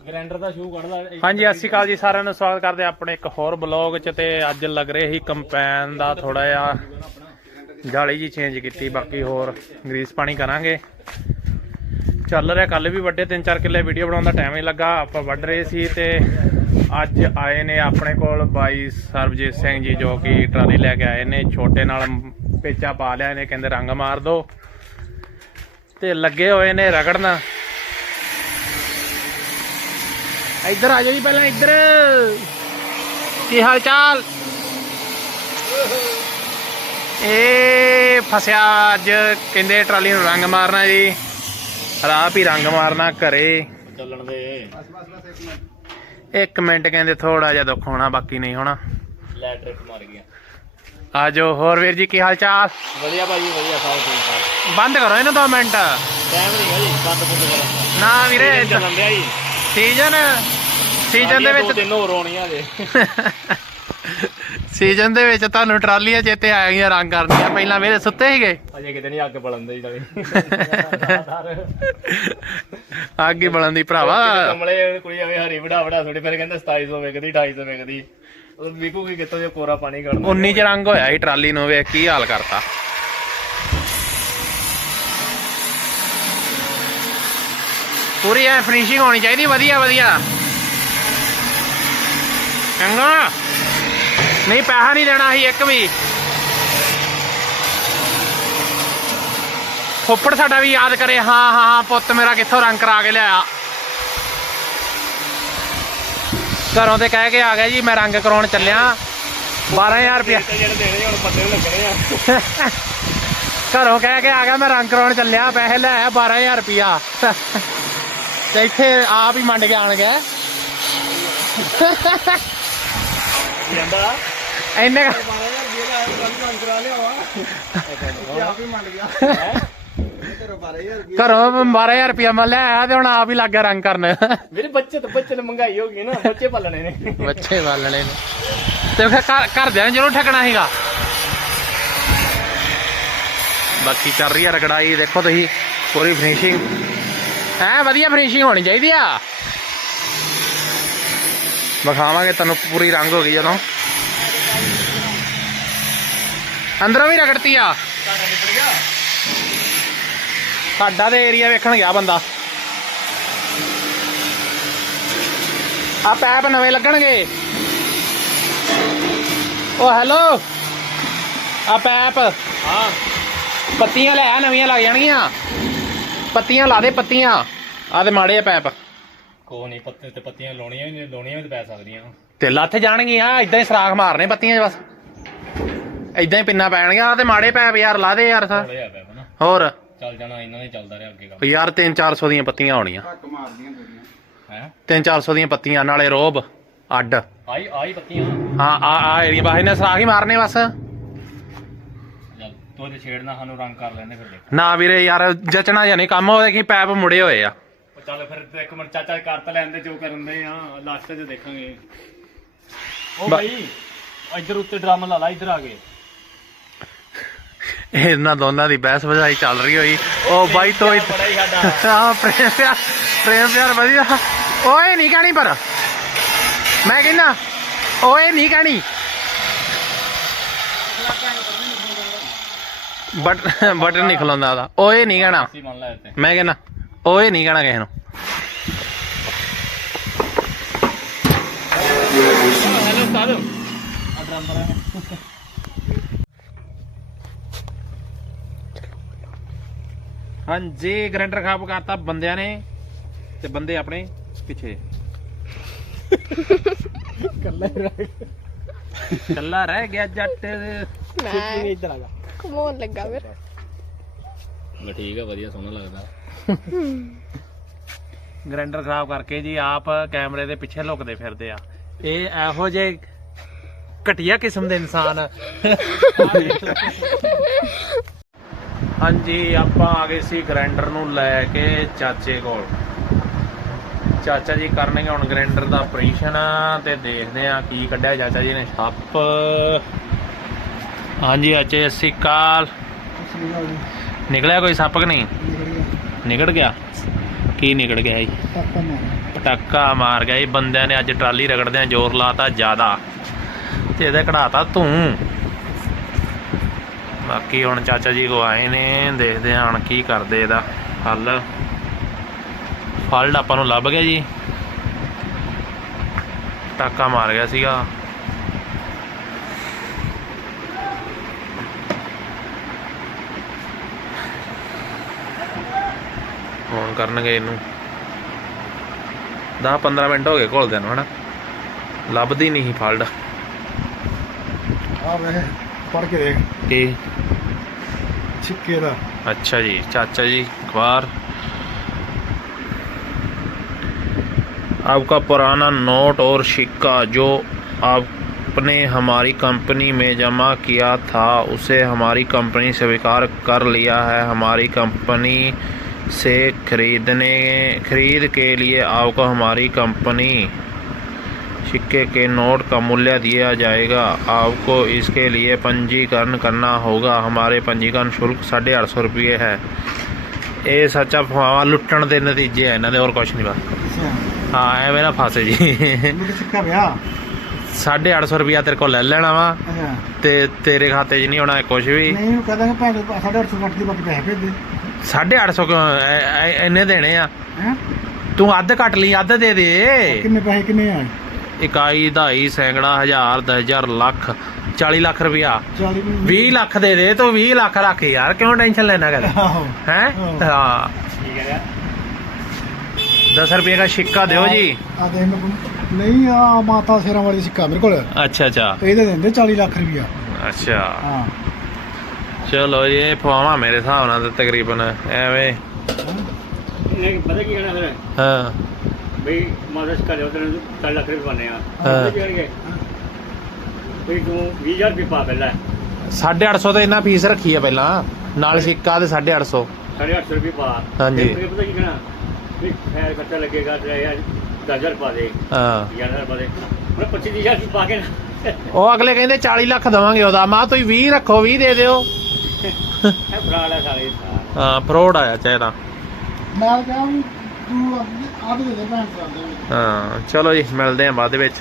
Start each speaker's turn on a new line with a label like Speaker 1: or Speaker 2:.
Speaker 1: Grinder ਦਾ shoe ਕੱਢਦਾ
Speaker 2: ਹਾਂਜੀ ਸਤਿ ਸ਼੍ਰੀ ਅਕਾਲ ਜੀ ਸਾਰਿਆਂ ਨੂੰ ਸਵਾਗਤ ਕਰਦੇ ਹਾਂ ਆਪਣੇ ਇੱਕ ਹੋਰ ਬਲੌਗ 'ਚ ਤੇ ਅੱਜ ਲੱਗ ਰਿਹਾ ਸੀ ਕੰਪੈਨ ਦਾ ਥੋੜਾ ਜਿਹਾ ਜਾਲੀ ਜੀ ਚੇਂਜ ਕੀਤੀ ਬਾਕੀ ਹੋਰ ਗਰੀਸ ਪਾਣੀ ਕਰਾਂਗੇ। ਚੱਲ ਰਿਹਾ ਕੱਲ ਵੀ ਵੱਡੇ 3-4 ਕਿੱਲੇ ਵੀਡੀਓ ਬਣਾਉਣ ਦਾ ਟਾਈਮ ਹੀ ਲੱਗਾ ਆਪਾਂ ਵੱਢ ਰਹੇ ਸੀ ਤੇ ਅੱਜ ਆਏ ਨੇ ਆਪਣੇ ਕੋਲ ਬਾਈ ਸਰਬਜੀਤ ਸਿੰਘ ਜੀ ਜੋ ਕਿ ਟਰਾਲੀ ਲੈ ਕੇ ਆਏ ਨੇ ਛੋਟੇ ਨਾਲ ਪੇਚਾ ਪਾ ਲਿਆ ਨੇ ਕਹਿੰਦੇ ਰੰਗ ਮਾਰ ਦੋ। ਤੇ ਲੱਗੇ ਹੋਏ ਨੇ ਰਗੜਨ। ਇੱਧਰ ਆ ਜਾਓ ਜੀ ਪਹਿਲਾਂ ਇੱਧਰ। ਕੀ ਹਾਲ ਚਾਲ ਇਹ ਫਸਿਆ ਅੱਜ ਕਹਿੰਦੇ ਟਰਾਲੀ ਨੂੰ ਰੰਗ ਮਾਰਨਾ ਜੀ। ਰਾਹ ਵੀ ਰੰਗ ਮਾਰਨਾ ਘਰੇ।
Speaker 1: ਚੱਲਣ ਦੇ।
Speaker 2: ਇੱਕ ਮਿੰਟ ਕਹਿੰਦੇ ਥੋੜਾ ਜਿਹਾ ਦੁੱਖ ਹੋਣਾ ਬਾਕੀ ਨਹੀਂ ਹੋਣਾ।
Speaker 1: ਲੈ ਟ੍ਰਿਪ ਮਾਰ ਗਿਆ
Speaker 2: ਆ ਜਾਓ ਹੋਰ ਵੀਰ ਜੀ ਕੀ ਹਾਲ ਚਾਲ
Speaker 1: ਵਧੀਆ ਭਾਜੀ ਵਧੀਆ ਸਭ ਠੀਕ ਠਾਕ।
Speaker 2: ਬੰਦ ਕਰੋ ਇਹਨੂੰ 2 ਮਿੰਟ।
Speaker 1: ਟਾਈਮ ਨਹੀਂ ਹੈ ਜੀ ਬੰਦ ਬੰਦ ਕਰਨ
Speaker 2: ਨਾ ਵੀਰੇ
Speaker 1: ਦਾ ਚੱਲਣ ਦਿਆ ਜੀ।
Speaker 2: ਸੀਜ਼ਨ ਸੀਜ਼ਨ ਦੇ
Speaker 1: ਦੋ
Speaker 2: ਵਿੱਚ
Speaker 1: ਤਿੰਨ ਹੋਰ ਆਉਣੀਆਂ ਜੇ।
Speaker 2: ਸੀਜ਼ਨ ਦੇ ਵਿੱਚ ਤੁਹਾਨੂੰ ਟਰਾਲੀਆਂ ਚੇਤੇ ਆ ਗਈਆਂ ਰੰਗ ਕਰਨੀਆਂ। ਪਹਿਲਾਂ ਮੇਰੇ ਸੁੱਤੇ ਸੀਗੇ।
Speaker 1: ਅਜੇ ਕਿਤੇ ਨਹੀਂ ਅੱਗ ਬਲੰਦੇ ਜੀ ਨਾਲੇ।
Speaker 2: ਅੱਗ ਹੀ ਬਲਣ ਦੀ ਭਰਾਵਾ।
Speaker 1: ਕਮਲੇ ਕੁੜੀ ਆਵੇ ਹਰੀ ਵੜਾ ਵੜਾ ਥੋੜੀ ਫਿਰ ਕਹਿੰਦਾ 2700 ਵਿਕਦੀ 2800 ਵਿਕਦੀ। ਉਹ ਵਿਕੂਗੀ ਕਿੱਥੋਂ ਜੇ ਕੋਰਾ ਪਾਣੀ ਕੱਢਦਾ।
Speaker 2: 19 ਚ ਰੰਗ ਹੋਇਆ ਸੀ ਟਰਾਲੀ ਨੂੰ ਵੇਖ ਕੀ ਹਾਲ ਕਰਤਾ। ਪੂਰੀ ਐ ਫਿਨਿਸ਼ਿੰਗ ਹੋਣੀ ਚਾਹੀਦੀ ਵਧੀਆ ਵਧੀਆ। ਚੰਗਾ। ਨਹੀਂ ਪੈਸਾ ਨਹੀਂ ਦੇਣਾ ਸੀ ਇੱਕ ਵੀ। ਫੁੱਫੜ ਸਾਡਾ ਵੀ ਯਾਦ ਕਰੇ ਹਾਂ ਹਾਂ ਪੁੱਤ ਮੇਰਾ ਕਿੱਥੋਂ ਰੰਗ ਕਰਾ ਕੇ ਲਿਆਇਆ। ਘਰੋਂ ਤੇ ਕਹਿ ਕੇ ਆ ਗਿਆ ਜੀ ਮੈਂ ਰੰਗ ਕਰਾਉਣ ਚੱਲਿਆ। 12000 ਰੁਪਇਆ।
Speaker 1: ਤੇ ਜਿਹੜੇ ਦੇਣੇ ਹੁਣ ਪੱਤੇ ਨੂੰ ਲੱਗਣੇ ਆ।
Speaker 2: ਘਰੋਂ ਕਹਿ ਕੇ ਆ ਗਿਆ ਮੈਂ ਰੰਗ ਕਰਾਉਣ ਚੱਲਿਆ ਪੈਸੇ ਲੈ ਆਇਆ 12000 ਰੁਪਇਆ। ਤੇ ਇੱਥੇ ਆਪ ਹੀ ਮੰਡ ਕੇ ਆਣ ਗਏ
Speaker 1: ਜਾਂਦਾ।
Speaker 2: ਇੰਨੇ ਘਰੋਂ 12000 ਰੁਪਇਆ ਮੈਂ ਲੈ ਆਇਆ ਤੇ ਹੁਣ ਆਪ ਹੀ ਲੱਗ ਗਿਆ ਰੰਗ ਕਰਨ।
Speaker 1: ਮੇਰੇ ਬੱਚੇ ਤਾਂ ਬੱਚੇ ਨੇ ਮਹਿੰਗਾਈ ਹੋ ਗਈ ਨਾ ਬੱਚੇ ਪਾਲਣੇ ਨੇ।
Speaker 2: ਬੱਚੇ ਵਾਲਣੇ ਨੇ। ਤੇ ਫਿਰ ਘਰ ਘਰਦਿਆਂ ਨੇ ਜ਼ਰੂਰ ਠੱਕਣਾ ਸੀਗਾ। ਬਾਕੀ ਚੱਲ ਰਹੀ ਹੈ ਰਗੜਾਈ ਦੇਖੋ ਤੁਸੀਂ ਪੂਰੀ ਫਿਨਿਸ਼ਿੰਗ ਐ ਵਧੀਆ ਫਿਨਿਸ਼ਿੰਗ ਹੋਣੀ ਚਾਹੀਦੀ ਆ। ਵਿਖਾਵਾਂਗੇ ਤੁਹਾਨੂੰ ਪੂਰੀ ਰੰਗ ਹੋ ਗਈ ਜਦੋਂ। ਅੰਦਰੋਂ ਵੀ ਰਗੜਤੀ ਆ।
Speaker 1: ਸਾਡਾ
Speaker 2: ਤੇ ਏਰੀਆ ਵੇਖਣ ਗਿਆ ਬੰਦਾ। ਆ ਪੈਪ ਨਵੇਂ ਲੱਗਣਗੇ। ਓ ਹੈਲੋ। ਆ ਪੈਪ।
Speaker 1: ਹਾਂ।
Speaker 2: ਪੱਤੀਆਂ ਲੈ ਆ ਨਵੀਆਂ ਲੱਗ ਜਾਣਗੀਆਂ। ਪੱਤੀਆਂ ਲਾ ਦੇ ਪੱਤੀਆਂ। ਆ ਤੇ ਮਾੜੇ ਆ ਪੈਪ।
Speaker 1: ਕੋ ਨਹੀਂ ਪੱਤੇ ਤੇ ਪੱਤੀਆਂ ਲਾਉਣੀਆਂ ਵੀ ਨਹੀਂ ਲਾਉਣੀਆਂ ਵੀ ਤਾਂ ਪੈ ਸਕਦੀਆਂ।
Speaker 2: ਤੇ ਲੱਥ ਜਾਣਗੀਆਂ ਇਦਾਂ ਹੀ ਸਰਾਖ ਮਾਰਨੇ ਪੱਤੀਆਂ 'ਚ ਬਸ। ਇਦਾਂ ਹੀ ਪਿੰਨਾ ਪੈਣਗੀਆਂ ਆ ਤੇ ਮਾੜੇ ਪੈਪ ਯਾਰ ਲਾ ਦੇ ਯਾਰ
Speaker 1: ਥੋੜਾ ਨਾ।
Speaker 2: ਹੋਰ?
Speaker 1: ਚੱਲ ਜਾਣਾ ਇਹਨਾਂ ਨੇ ਚੱਲਦਾ ਰਿਹਾ ਅੱਗੇ ਕੰਮ।
Speaker 2: ਯਾਰ 3-400 ਦੀਆਂ ਪੱਤੀਆਂ ਹੋਣੀਆਂ
Speaker 1: ਹੈ?
Speaker 2: 3-400 ਦੀਆਂ ਪੱਤੀਆਂ ਨਾਲੇ ਰੋਬ ਅੱਡ।
Speaker 1: ਆਈ ਆਈ ਪੱਤੀਆਂ।
Speaker 2: ਹਾਂ ਆ ਆ ਏਰੀਆ ਬਾਹਰ ਨੇ ਸਰਾਖ ਹੀ ਮਾਰਨੇ ਬਸ।
Speaker 1: ਚੱਲ ਤੂੰ ਤੇ ਛੇੜਨਾ ਸਾਨੂੰ ਰੰਗ ਕਰ ਲੈਂਦੇ ਫਿਰ ਦੇਖ।
Speaker 2: ਨਾ ਵੀਰੇ ਯਾਰ ਜਚਣਾ ਜਾਂ ਨਹੀਂ ਕੰਮ ਉਹ ਦੇਖੀ ਪੈਪ ਮੁੜੇ ਹੋਏ ਆ।
Speaker 1: ਉਹ ਚੱਲ ਫਿਰ ਤੇ ਇੱਕ ਮਿੰਟ ਚਾਚਾ ਕਰ ਤਾਂ ਲੈਂਦੇ ਜੋ ਕਰਨ ਦੇ ਆ ਲਾਸਟ 'ਚ ਦੇਖਾਂਗੇ। ਉਹ
Speaker 2: ਬਾ-
Speaker 1: ਭਾਈ ਇੱਧਰ ਉੱਤੇ ਡਰਮ ਲਾ ਲਾ ਇੱਧਰ ਆ ਕੇ
Speaker 2: ਇਹਨਾਂ ਦੋਨਾਂ ਦੀ ਬਹਿਸ ਵਜਾਈ ਚੱਲ ਰਹੀ ਹੋਈ। ਉਹ ਬਾਈ ਤੋਂ
Speaker 1: ਬੜਾ ਹੀ ਸਾਡਾ।
Speaker 2: ਆ ਪ੍ਰੇਮ ਪਿਆਰ ਪ੍ਰੇਮ ਪਿਆਰ ਵਧੀਆ। ਓਏ ਨਹੀਂ ਕਹਾਣੀ ਪਰ। ਮੈਂ ਕਹਿੰਦਾ ਓਏ ਨਹੀਂ ਕਹਾਣੀ। ਬਟ ਬਟਨ ਨਹੀਂ ਖਲੋਂਦਾ ਦਾ ਓਏ ਨਹੀਂ ਕਹਿਣਾ।
Speaker 1: ਅਸੀਂ ਮੰਨ ਲੈ ਇੱਥੇ।
Speaker 2: ਮੈਂ ਕਹਿੰਦਾ ਓਏ ਨਹੀਂ ਕਹਿਣਾ ਕਿਸੇ ਨੂੰ।
Speaker 1: ਹੈਲੋ ਪਰ
Speaker 2: ਹਾਂਜੀ ਗ੍ਰੈਂਡਰ ਖਾਪ ਕਰਤਾ ਬੰਦਿਆਂ ਨੇ ਤੇ ਬੰਦੇ ਆਪਣੇ ਪਿੱਛੇ। ਕੱਲਾ ਰਹਿ ਗਿਆ। ਜੱਟ।
Speaker 3: ਮੈਂ
Speaker 1: ਇੱਧਰ ਆ ਜਾ।
Speaker 3: ਕਮੋਨ ਲੱਗਾ ਫਿਰ।
Speaker 1: ਮੈਂ ਠੀਕ ਆ ਵਧੀਆ ਸੋਹਣਾ ਲੱਗਦਾ।
Speaker 2: ਗ੍ਰੈਂਡਰ ਖਰਾਬ ਕਰਕੇ ਜੀ ਆਪ ਕੈਮਰੇ ਦੇ ਪਿੱਛੇ ਲੁਕਦੇ ਫਿਰਦੇ ਆ। ਇਹ ਇਹੋ ਜੇ ਘਟੀਆ ਕਿਸਮ ਦੇ ਇਨਸਾਨ ਹਾਂਜੀ ਆਪਾਂ ਆ ਗਏ ਸੀ ਗ੍ਰੈਂਡਰ ਨੂੰ ਲੈ ਕੇ ਚਾਚੇ ਕੋਲ। ਚਾਚਾ ਜੀ ਕਰਨਗੇ ਹੁਣ ਗ੍ਰੈਂਡਰ ਦਾ ਆਪਰੇਸ਼ਨ ਤੇ ਦੇਖਦੇ ਆ ਕੀ ਕੱਢਿਆ ਚਾਚਾ ਜੀ ਨੇ। ਸੱਪ ਹਾਂਜੀ ਅੱਛੇ ਅਸੀਂ ਕਾਲ ਨਿਕਲਿਆ ਕੋਈ ਸੱਪ ਕਿ ਨਹੀਂ? ਨਿਕਲ ਗਿਆ। ਕੀ ਨਿਕਲ ਗਿਆ ਜੀ? ਪਟਾਕਾ ਮਾਰ ਗਿਆ ਇਹ ਬੰਦਿਆਂ ਨੇ ਅੱਜ ਟਰਾਲੀ ਰਗੜਦਿਆਂ ਜ਼ੋਰ ਲਾਤਾ ਜ਼ਿਆਦਾ। ਤੇ ਇਹਦੇ ਕਢਾਤਾ ਤੂੰ ਬਾਕੀ ਹੁਣ ਚਾਚਾ ਜੀ ਕੋ ਆਏ ਨੇ, ਦੇਖਦੇ ਹਾਂ ਹੁਣ ਕੀ ਕਰਦੇ ਇਹਦਾ ਹੱਲ। ਫਲਡ ਆਪਾਂ ਨੂੰ ਲੱਭ ਗਿਆ ਜੀ। ਟਾਕਾ ਮਾਰ ਗਿਆ ਸੀਗਾ। ਹੁਣ ਕਰਨਗੇ ਇਹਨੂੰ 10 15 ਮਿੰਟ ਹੋ ਗਏ ਘੋਲਦਿਆਂ ਨੂੰ ਹਨਾ ਲੱਭਦੀ ਨਹੀਂ ਫਲਡ
Speaker 4: ਆ ਵੇ ਪੜ ਕੇ ਦੇਖ
Speaker 2: ਕੀ
Speaker 4: ਛਿੱਕੇ ਦਾ
Speaker 2: अच्छा जी चाचा जी अखबार आपका पुराना नोट और सिक्का जो आपने हमारी कंपनी में जमा किया था उसे हमारी कंपनी स्वीकार कर लिया है हमारी कंपनी से खरीदने खरीद के लिए आपको हमारी कंपनी सिक्के के नोट का मूल्य दिया जाएगा आपको इसके लिए पंजीकरण करना होगा हमारे पंजीकरण शुल्क साढ़े आठ सौ रुपये है ਇਹ ਸੱਚਾ ਫਵਾਵਾ ਲੁੱਟਣ ਦੇ ਨਤੀਜੇ ਆ ਇਹਨਾਂ ਦੇ ਹੋਰ ਕੁਝ ਨਹੀਂ ਬਸ
Speaker 4: ਅੱਛਾ
Speaker 2: ਹਾਂ ਐਵੇਂ ਨਾ ਫਸ ਜੀ
Speaker 4: ਮੈਨੂੰ ਛਿੱਕਾ ਪਿਆ
Speaker 2: 850 ਰੁਪਿਆ ਤੇਰੇ ਕੋਲ ਲੈ ਲੈਣਾ ਵਾ
Speaker 4: ਅੱਛਾ
Speaker 2: ਤੇ ਤੇਰੇ ਖਾਤੇ 'ਚ ਨਹੀਂ ਹੋਣਾ ਕੁਝ ਵੀ
Speaker 4: ਨਹੀਂ ਉਹ ਕਹਿੰਦਾ ਕਿ ਭੈਣ ਸਾਡੇ 800 ਕੱਟ ਦੀ ਬਾਕੀ ਪੈਸੇ ਭੇਜ ਦੇ
Speaker 2: 850 ਕਿਉਂ ਐ- ਐ- ਇੰਨੇ ਦੇਣੇ ਆ?
Speaker 4: ਹੈ?
Speaker 2: ਤੂੰ ਅੱਧ ਕੱਟ ਲਈ ਅੱਧ ਦੇ ਦੇ।
Speaker 4: ਕਿੰਨੇ ਪੈਸੇ ਕਿੰਨੇ ਆ?
Speaker 2: ਇਕਾਈ ਦਹਾਈ ਸੈਂਕੜਾ ਹਜ਼ਾਰ ਦਸ ਹਜ਼ਾਰ ਲੱਖ 40 ਲੱਖ
Speaker 4: 40
Speaker 2: 20 ਲੱਖ ਦੇ ਦੇ ਤੂੰ 20 ਲੱਖ ਰੱਖ ਯਾਰ ਕਿਉਂ ਟੈਨਸ਼ਨ ਲੈਣਾ ਕਰ
Speaker 4: ਆਹੋ।
Speaker 2: ਹੈ?
Speaker 4: ਹਾਂ।
Speaker 2: ਹਾਂ। 10 ਰੁਪਏ ਦਾ ਸਿੱਕਾ ਦਿਓ ਜੀ।
Speaker 4: ਆ ਦੇਖ ਮੈਂ ਨਹੀਂ ਆ ਮਾਤਾ ਸੇਰਾਂ ਵਾਲੀ ਸਿੱਕਾ ਮੇਰੇ ਕੋਲ।
Speaker 2: ਅੱਛਾ ਅੱਛਾ।
Speaker 4: ਇਹਦੇ ਦਿੰਦੇ 40 ਲੱਖ ਰੁਪਇਆ।
Speaker 2: ਅੱਛਾ।
Speaker 4: ਹਾਂ।
Speaker 2: ਚਲੋ ਜੀ ਇਹ ਪਵਾਵਾਂ ਮੇਰੇ ਹਿਸਾਬ ਨਾਲ ਤਾਂ ਤਕਰੀਬਨ ਐਵੇਂ।
Speaker 1: ਨਹੀਂ ਪਤਾ ਕੀ ਕਹਿਣਾ ਫਿਰ?
Speaker 2: ਹਾਂ।
Speaker 1: ਬਈ ਮਾਦਰਸ ਕਰੇ ਉਧਰ 4 ਲੱਖ ਰੁਪਏ ਬਣੇ ਆ।
Speaker 2: ਹਾਂ।
Speaker 1: ਪਤਾ ਕੀ ਕਹਿਣਗੇ ਬਈ ਤੂੰ 20000 ਰੁਪਏ ਪਾ ਪਹਿਲਾਂ।
Speaker 2: 850 ਤੇ ਇਹਨਾਂ ਫੀਸ ਰੱਖੀ ਹੈ ਪਹਿਲਾਂ। ਨਾਲ ਸਿੱਕਾ ਤੇ 850
Speaker 1: 850 ਰੁਪਏ ਪਾ।
Speaker 2: ਹਾਂਜੀ।
Speaker 1: ਫਿਰ ਪਤਾ ਕੀ ਕਹਿਣਾ? ਵੀ ਖੈਰ ਖਰਚਾ ਲੱਗੇਗਾ ਤੇ ਯਾਰ 10000 ਪਾ ਦੇ।
Speaker 2: ਹਾਂ।
Speaker 1: 11000 ਪਾ ਦੇ। ਮੈਂ 25000 ਰੁਪਏ ਪਾ ਕੇ ਨਾ।
Speaker 2: ਉਹ ਅਗਲੇ ਕਹਿੰਦੇ 40 ਲੱਖ ਦਵਾਂਗੇ ਉਹਦਾ। ਮਾਂ ਤੁਸੀਂ 20 ਰੱਖੋ 20 ਦੇ ਦਿਓ।
Speaker 1: ਇਹ ਫਰਾਡ
Speaker 2: ਹੈ ਫਰੋਡ ਆਇਆ ਚਾਹਦਾ
Speaker 4: ਮੈਂ ਕਿਹਾ ਵੀ ਤੂੰ ਆਪ ਦੇ ਦੇ ਭੈਣ ਭਰਾ ਦੇ
Speaker 2: ਹਾਂ ਚਲੋ ਜੀ ਮਿਲਦੇ ਆਂ ਬਾਅਦ ਦੇ ਵਿੱਚ।